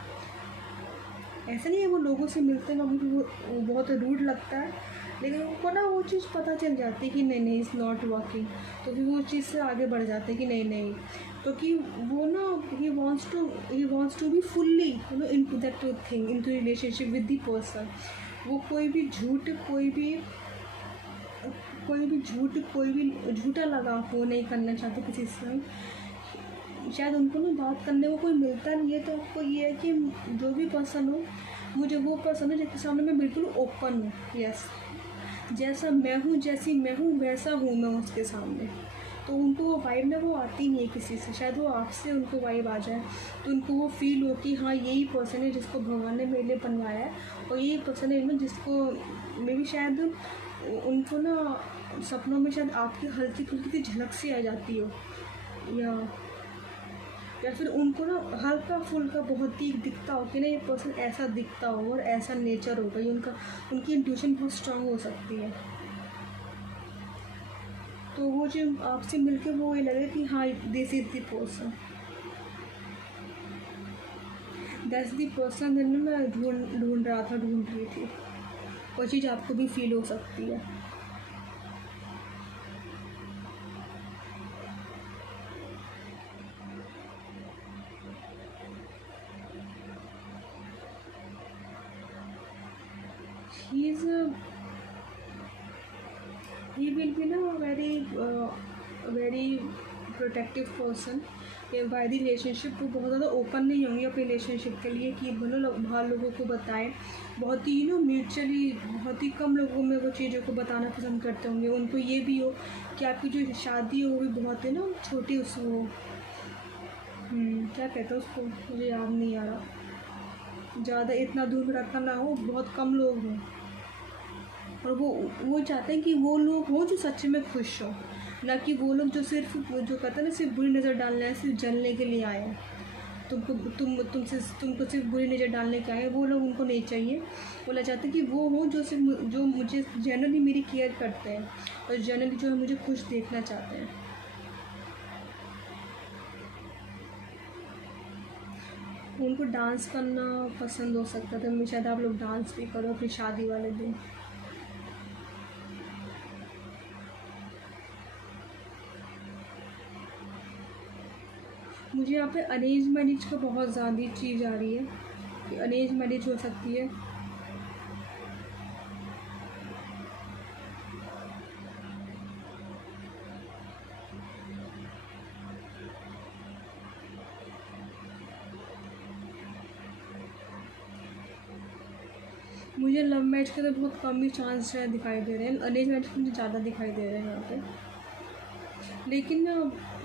ऐसा नहीं है वो लोगों से मिलते हैं कभी वो बहुत रूड लगता है, लेकिन उनको ना वो चीज़ पता चल जाती है कि नहीं इज़ नॉट वर्किंग, तो फिर वो चीज़ से आगे बढ़ जाते हैं कि नहीं, क्योंकि वो ना he wants to be fully into that thing, into relationship with the person. वो कोई भी झूठा लगाव वो नहीं करना चाहते किसी से। शायद उनको ना बात करने को कोई मिलता नहीं है, तो आपको ये है कि जो भी पर्सन हो, मुझे वो पर्सन है जिसके सामने मैं बिल्कुल ओपन हूँ। यस, जैसा मैं हूँ, जैसी मैं हूँ, वैसा हूँ मैं उसके सामने। तो उनको वो वाइब ना वो आती नहीं है किसी से, शायद वो आपसे उनको वाइब आ जाए, तो उनको वो फील हो कि हाँ यही पर्सन है जिसको भगवान ने मेरे लिए बनवाया है, और यही पर्सन है जिसको मे भी शायद उनको ना सपनों में शायद आपकी हल्की फुल्की सी झलक सी आ जाती हो, या फिर उनको ना हल्का फुल्का बहुत ही दिखता हो कि ना ये पर्सन ऐसा दिखता हो और ऐसा नेचर होगा, ये उनकी इंट्यूशन बहुत स्ट्रांग हो सकती है। तो वो जो आपसे मिलके वो ये लगे कि हाँ this is the person, that's the person जिन्हें मैं ढूंढ रही थी। वो चीज़ आपको भी फील हो सकती है। He will be a very protective person, वायदी रिलेशनशिप वो बहुत ज़्यादा ओपन नहीं होंगे अपने रिलेशनशिप के लिए कि बाहर लोगों को बताएं। बहुत ही म्यूचुअली बहुत ही कम लोगों में वो चीज़ों को बताना पसंद करते होंगे। उनको ये भी हो कि आपकी जो शादी हो वो भी बहुत छोटी उसमें हो, क्या कहते हैं उसको, मुझे याद नहीं आ रहा, ज़्यादा इतना दूर रखा ना हो, बहुत कम लोग हों। और वो चाहते हैं कि वो लोग हों जो सच में खुश हों, ना कि वो लोग जो सिर्फ जो कहते हैं ना सिर्फ बुरी नज़र डालना है, सिर्फ जलने के लिए आए हैं। तुमको सिर्फ बुरी नज़र डालने के आए हैं, वो लोग उनको नहीं चाहिए। वो लोग चाहते हैं कि वो हों जो मुझे जनरली मेरी केयर करते हैं और जनरली जो है मुझे खुश देखना चाहते हैं। उनको डांस करना पसंद हो सकता था, शायद आप लोग डांस भी करो अपनी शादी वाले दिन। मुझे यहाँ पे अरेंज मैरिज का बहुत ज़्यादा चीज़ आ रही है कि अरेंज मैरिज हो सकती है। मुझे लव मैरिज के तो बहुत कम ही चांस दिखाई दे रहे हैं, अरेंज मैरिज के मुझे ज़्यादा दिखाई दे रहे हैं यहाँ पे। लेकिन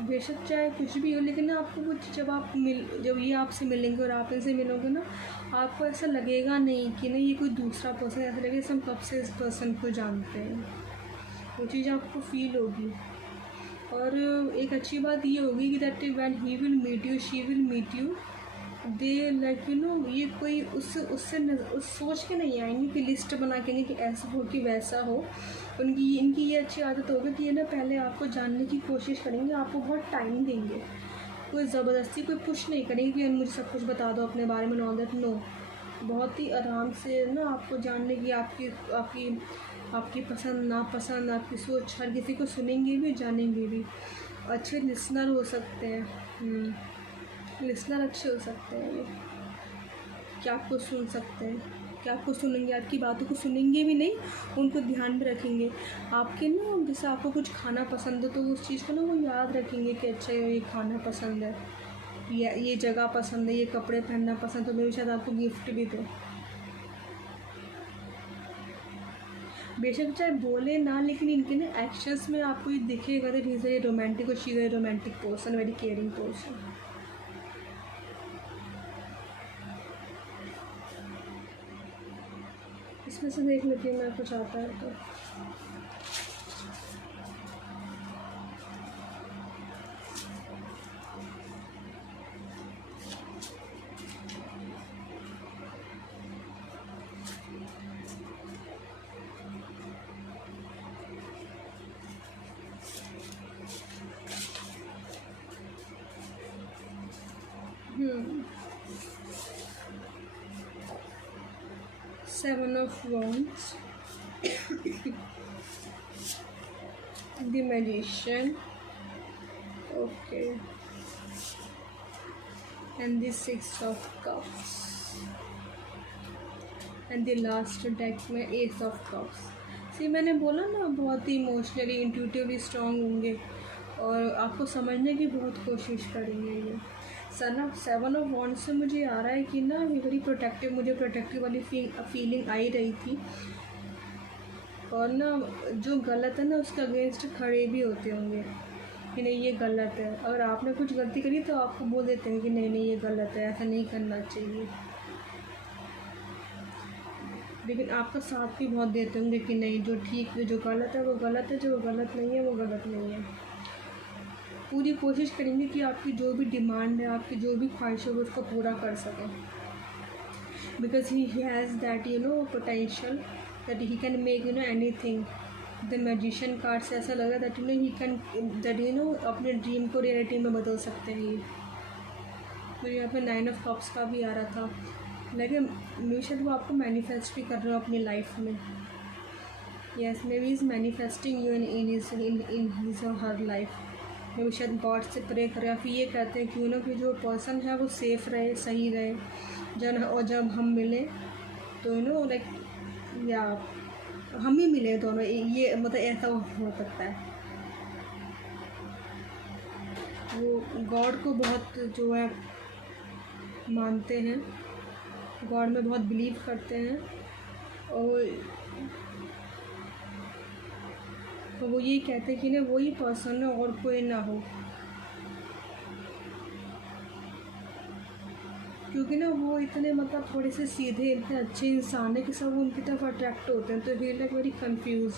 बेशक चाहे कुछ भी हो, लेकिन आपको कुछ जब ये आपसे मिलेंगे और आप इनसे मिलोगे ना, आपको ऐसा लगेगा नहीं कि ये कोई दूसरा पर्सन, ऐसा लगेगा हम कब से इस पर्सन को जानते हैं। वो चीज़ आपको फील होगी। और एक अच्छी बात ये होगी कि that when he will meet you, she will meet you, they ये कोई उससे सोच के नहीं आएंगे कि लिस्ट बना के कि ऐसा हो कि वैसा हो। इनकी ये अच्छी आदत होगी कि ये पहले आपको जानने की कोशिश करेंगे, आपको बहुत टाइम देंगे। कोई ज़बरदस्ती कोई पुश नहीं करेंगे कि मुझे सब कुछ बता दो अपने बारे में, नॉन दैट, नो। बहुत ही आराम से आपको जानने की, आपकी पसंद नापसंद, आपकी सोच, हर किसी को सुनेंगे भी, जानेंगे भी। अच्छे लिसनर हो सकते हैं, लिसनर अच्छे हो सकते हैं ये, क्या आपको सुन सकते हैं, क्या आपको सुनेंगे, आपकी बातों को सुनेंगे भी नहीं, उनको ध्यान में रखेंगे। आपके जैसे आपको कुछ खाना पसंद है तो उस चीज़ को वो याद रखेंगे कि अच्छा ये खाना पसंद है, ये जगह पसंद है, ये कपड़े पहनना पसंद, तो मेरे शायद आपको गिफ्ट भी दे। बेशक चाहे बोले ना, लेकिन इनके एक्शंस में आपको ये दिखेगा that he is a romantic और she is a romantic person, very caring person. इसमें से देख लेती हूँ मैं, कुछ आता है तो। Seven of Wands, the Magician, okay, and the Six of Cups, and the last deck में Ace of Cups। मैंने बोला ना बहुत ही इमोशनली इंट्यूटिवली स्ट्रॉन्ग होंगे और आपको समझने की बहुत कोशिश करेंगे ये। सेवन ऑफ वॉन्ड्स से मुझे आ रहा है कि ये बड़ी प्रोटेक्टिव, मुझे प्रोटेक्टिव वाली फीलिंग आई रही थी। और जो गलत है उसके अगेंस्ट खड़े भी होते होंगे कि नहीं ये गलत है। अगर आपने कुछ गलती करी तो आपको बोल देते हैं कि नहीं ये गलत है, ऐसा नहीं करना चाहिए। लेकिन आपका साथ भी बहुत देते होंगे कि नहीं जो ठीक है, जो गलत है वो गलत है, जो गलत नहीं है वो गलत नहीं है। पूरी कोशिश करेंगे कि आपकी जो भी डिमांड है, आपकी जो भी ख्वाहिश है वो उसको पूरा कर सकें। Because he has that potential that he can make anything. The magician card से ऐसा लगा दैट ही कैन दैट अपने ड्रीम को रियलिटी में बदल सकते हैं ये। मुझे यहाँ पे 9 ऑफ कप्स का भी आ रहा था, लेकिन मे शायद वो आपको मैनिफेस्ट भी कर रहे हो अपनी लाइफ में। Yes, may be is manifesting you in his और हर लाइफ। मे बी शायद गॉड से प्रे करें, या फिर ये कहते हैं कि कि जो पर्सन है वो सेफ़ रहे, सही रहे, जब हम मिलें तो लाइक या हम ही मिले दोनों, ये मतलब ऐसा हो सकता है। वो गॉड को बहुत जो है मानते हैं, गॉड में बहुत बिलीव करते हैं, और तो वो ये कहते हैं कि ना वही पर्सन है और कोई ना हो, क्योंकि ना वो इतने मतलब थोड़े से सीधे इतने अच्छे इंसान है कि सब उनकी तरफ अट्रैक्ट होते हैं, तो वी लाइक वेरी कंफ्यूज।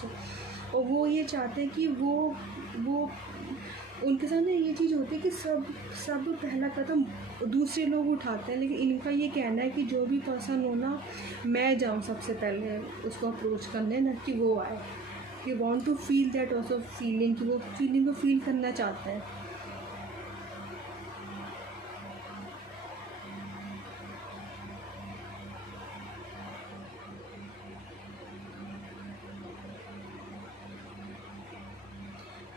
और वो ये चाहते हैं कि वो उनके साथ ना ये चीज़ होती है कि सब पहला कदम दूसरे लोग उठाते हैं, लेकिन इनका ये कहना है कि जो भी पर्सन हो ना, मैं जाऊँ सबसे पहले उसको अप्रोच करने, ना कि वो आए, कि want to feel that also feeling, कि वो फीलिंग को फील करना चाहते हैं।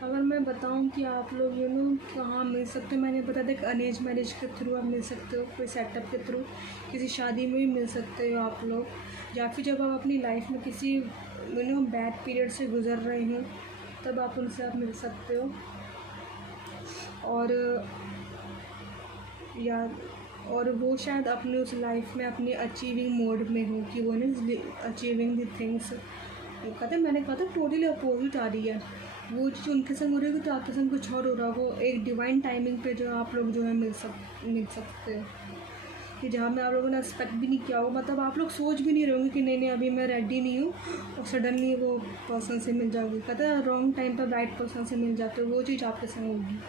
अगर मैं बताऊं कि आप लोग कहाँ मिल सकते हो, मैंने बता दिया अरेंज मैरिज के थ्रू आप मिल सकते हो, कोई सेटअप के थ्रू, किसी शादी में भी मिल सकते हो आप लोग, या फिर जब आप अपनी लाइफ में किसी बैड पीरियड से गुज़र रहे हो तब आप उनसे आप मिल सकते हो। और वो शायद अपने उस लाइफ में अपनी अचीविंग मोड में हो, कि वो अचीविंग द थिंग्स, वो कहते हैं, मैंने कहा था टोटली अपोजिट आ रही है, वो चीज़ उनके संग हो रही होगी तो आपके संग कुछ और हो रहा हो। एक डिवाइन टाइमिंग पे जो आप लोग जो है मिल सकते हो, कि जहाँ में आप लोगों ने एक्सपेक्ट भी नहीं किया हो, मतलब आप लोग सोच भी नहीं रहे होंगे कि नहीं अभी मैं रेडी नहीं हूँ, और सडनली वो पर्सन से मिल जाओगी। कहता है रॉन्ग टाइम पर राइट पर्सन से मिल जाते हो, वो चीज़ आपके संग होगी।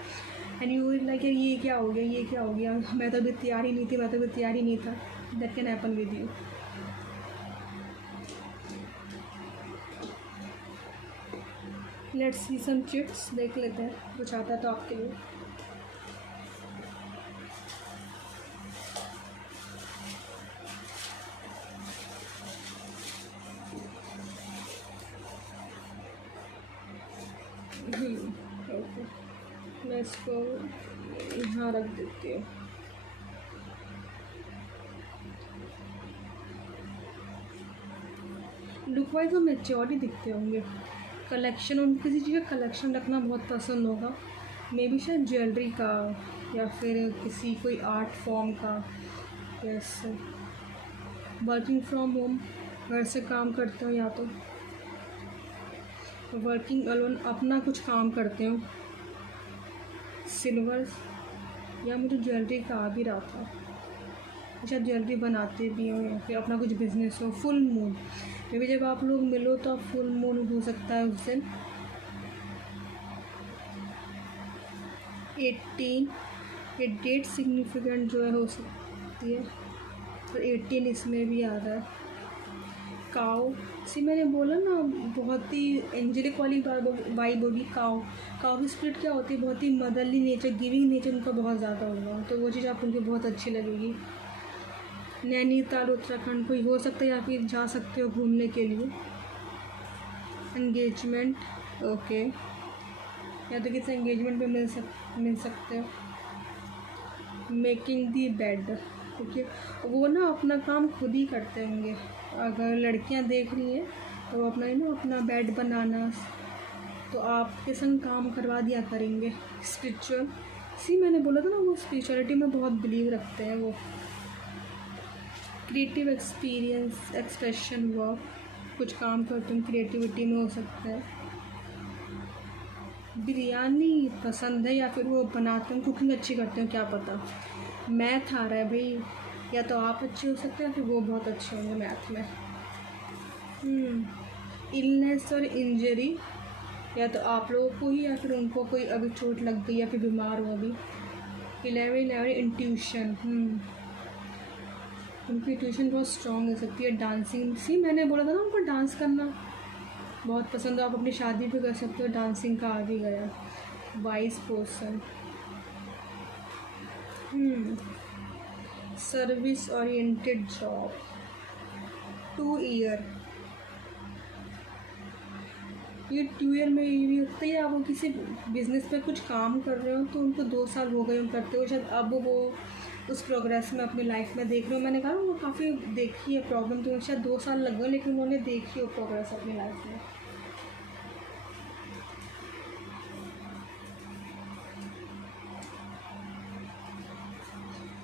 एंड यू लाइक ये क्या हो गया, मैं तो अभी तैयार ही नहीं था। That can happen with you. Let's see some chits, देख लेते हैं कुछ आता है तो आपके लिए। ओके, मैं इसको यहाँ रख देती हूँ। लुक वाइज वो मेच्योर ही दिखते होंगे। कलेक्शन, उनको किसी चीज़ का कलेक्शन रखना बहुत पसंद होगा, मे बी शायद ज्वेलरी का, या फिर किसी कोई आर्ट फॉर्म का। यस, वर्किंग फ्रॉम होम, घर से काम करते हो, या तो वर्किंग अलोन, अपना कुछ काम करते हो। सिल्वर, या मुझे ज्वेलरी का आ भी रहा था, शायद ज्वेलरी बनाते भी हो, या फिर अपना कुछ बिजनेस हो। फुल मून, मे बी जब आप लोग मिलो तो आप फुल मून हो सकता है उस दिन। 18, ये डेट सिग्निफिकेंट जो है हो सकती है, और 18 इसमें भी आ रहा है। काऊ, मैंने बोला ना बहुत ही एंजेलिक वाली वाइब होगी। काऊ की स्पिरिट क्या होती है, बहुत ही मदरली नेचर, गिविंग नेचर उनका बहुत ज़्यादा होगा, तो वो चीज़ आपको उनकी बहुत अच्छी लगेगी। नैनीताल उत्तराखंड कोई हो सकता है, या फिर जा सकते हो घूमने के लिए। एंगेजमेंट, ओके, या तो किसी एंगेजमेंट पे मिल सकते हो। मेकिंग दी बेड, ओके, वो ना अपना काम खुद ही करते होंगे। अगर लड़कियां देख रही हैं तो अपना अपना बेड बनाना तो आपके संग काम करवा दिया करेंगे। स्पिरिचुअल, मैंने बोला था ना वो स्पिरिचुअलिटी में बहुत बिलीव रखते हैं वो। क्रिएटिव एक्सपीरियंस, एक्सप्रेशन वर्क, कुछ काम करते हैं क्रिएटिविटी में हो सकता है। बिरयानी पसंद है, या फिर वो बनाते हैं, कुकिंग अच्छी करते हैं, क्या पता। मैथ आ रहा है भाई, या तो आप अच्छे हो सकते हैं, फिर वो बहुत अच्छे होंगे मैथ में। इलनेस और इंजरी, या तो आप लोगों को ही या फिर उनको कोई अभी चोट लग गई या फिर बीमार हो अभी। 11 इंट्यूशन, उनकी ट्यूशन बहुत स्ट्रॉन्ग हो सकती है। डांसिंग, मैंने बोला था ना उनको डांस करना बहुत पसंद है, आप अपनी शादी भी कर सकते हो, डांसिंग का आ भी गया। Wise person, service oriented job, 2 year, ये 2 ईयर में ये भी होता है आप किसी बिज़नेस पे कुछ काम कर रहे हो तो उनको 2 साल हो गए करते हो, शायद अब वो उस प्रोग्रेस में अपनी लाइफ में देख रहे हो। मैंने कहा वो काफ़ी देखी है प्रॉब्लम, तो शायद 2 साल लग गए, लेकिन उन्होंने देखी हो प्रोग्रेस अपनी लाइफ में।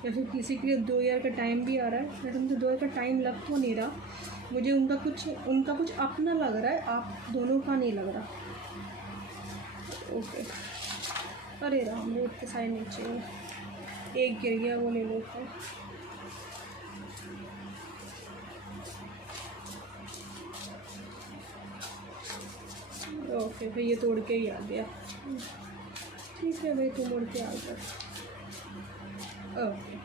या फिर किसी के लिए 2 ईयर का टाइम भी आ रहा है। वैसे मुझे 2 ईयर का टाइम लग तो नहीं रहा, मुझे उनका कुछ अपना लग रहा है, आप दोनों का नहीं लग रहा। ओके, अरे राम, वो इतने सारे नीचे एक गिर गया, वो ले लेते हैं। ओके, फिर ये तोड़ के ही आ गया। ठीक है भाई, तुम उड़ के आ गया। ओके,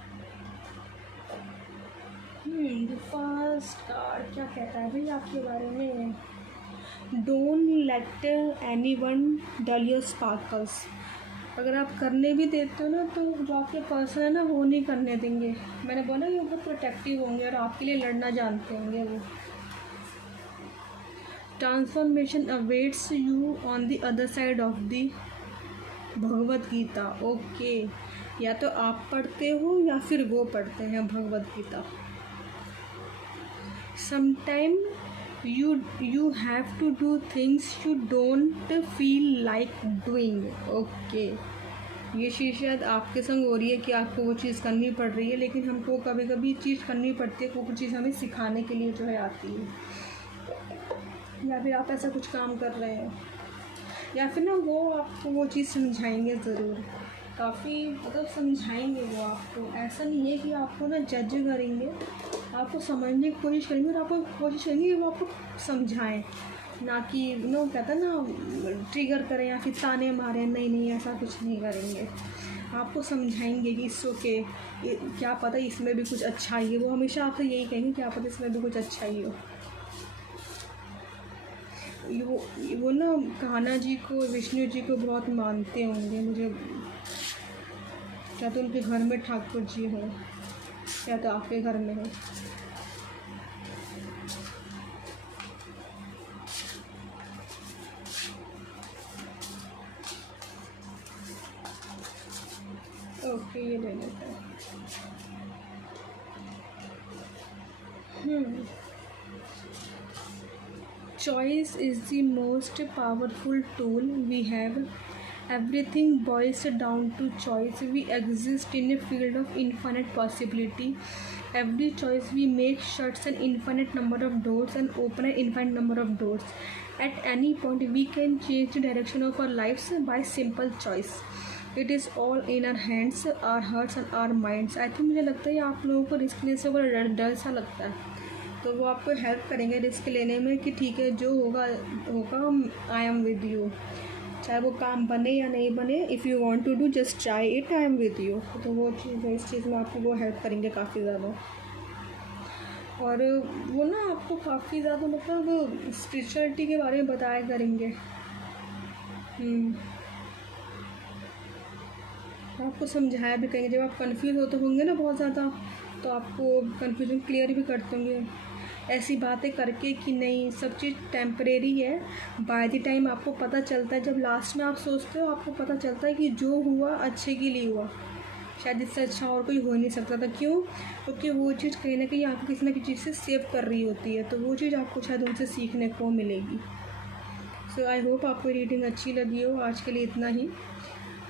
द फर्स्ट कार्ड क्या कहता है भाई आपके बारे में? Don't let anyone dull your sparkles. अगर आप करने भी देते हो ना, तो जो आपके पर्सन है ना, वो नहीं करने देंगे। मैंने बोला कि वो बहुत प्रोटेक्टिव होंगे और आपके लिए लड़ना जानते होंगे वो। Transformation awaits you on the other side of the Bhagavad Gita. Okay, या तो आप पढ़ते हो या फिर वो पढ़ते हैं Bhagavad Gita. Sometime you have to do things you don't feel like doing। Okay, ये चीज़ शायद आपके संग हो रही है कि आपको वो चीज़ करनी पड़ रही है, लेकिन हमको कभी कभी चीज़ करनी पड़ती है, वो चीज़ हमें सिखाने के लिए जो है आती है। या फिर आप ऐसा कुछ काम कर रहे हैं, या फिर ना वो आपको वो चीज़ समझाएंगे ज़रूर, काफ़ी मतलब समझाएंगे वो आपको। ऐसा नहीं है कि आपको ना जज करेंगे, आपको समझने की कोशिश करेंगे और आपको कोशिश करेंगे कि वो आपको समझाएं, ना कि नो कहता ना ट्रिगर करें या फिर ताने मारें। नहीं, ऐसा कुछ नहीं करेंगे। आपको समझाएंगे कि इट्स ओके, क्या पता इसमें भी कुछ अच्छा ही है। वो हमेशा आपसे यही कहेंगे, क्या पता इसमें भी कुछ अच्छा ही हो। वो ना कान्हा जी को, विष्णु जी को बहुत मानते होंगे। मुझे क्या तो उनके घर में ठाकुर जी हो, या तो आपके घर में हो। ओके, ये ले लेते हैं। Choice is the most powerful tool we have. Everything boils down to choice. We exist in a field of infinite possibility. Every choice we make shuts an infinite number of doors and opens an infinite number of doors. At any point, we can change the direction of our lives by simple choice. It is all in our hands, our hearts and our minds. I think मुझे लगता है आप लोगों को risk लेने से बड़ा डर सा लगता है, तो वो आपको हेल्प करेंगे रिस्क लेने में कि ठीक है, जो होगा आई एम विद यू। चाहे वो काम बने या नहीं बने, if you want to do just try it, I am with you. तो वो चीज़ है, इस चीज़ में आपको वो हेल्प करेंगे काफ़ी ज़्यादा। और वो ना आपको काफ़ी ज़्यादा मतलब स्पिरिचुअलिटी के बारे में बताया करेंगे। आपको समझाया भी करेंगे। जब आप कंफ्यूज होते होंगे ना बहुत ज़्यादा, तो आपको कन्फ्यूजन क्लियर भी करते होंगे ऐसी बातें करके कि नहीं, सब चीज़ टेम्परेरी है। बाय द टाइम आपको पता चलता है, जब लास्ट में आप सोचते हो, आपको पता चलता है कि जो हुआ अच्छे के लिए हुआ, शायद इससे अच्छा और कोई हो नहीं सकता था। क्यों? क्योंकि वो चीज़ कहीं ना कहीं आपको किसी ना किसी चीज़ से सेव कर रही होती है, तो वो चीज़ आपको शायद उनसे सीखने को मिलेगी। सो आई होप आपको रीडिंग अच्छी लगी हो। आज के लिए इतना ही।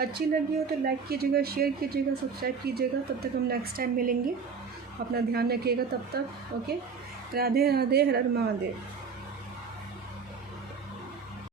अच्छी लगी हो तो लाइक कीजिएगा, शेयर कीजिएगा, सब्सक्राइब कीजिएगा। तब तक हम नेक्स्ट टाइम मिलेंगे। अपना ध्यान रखिएगा तब तक। ओके, राधे राधे, हर हर महादेव।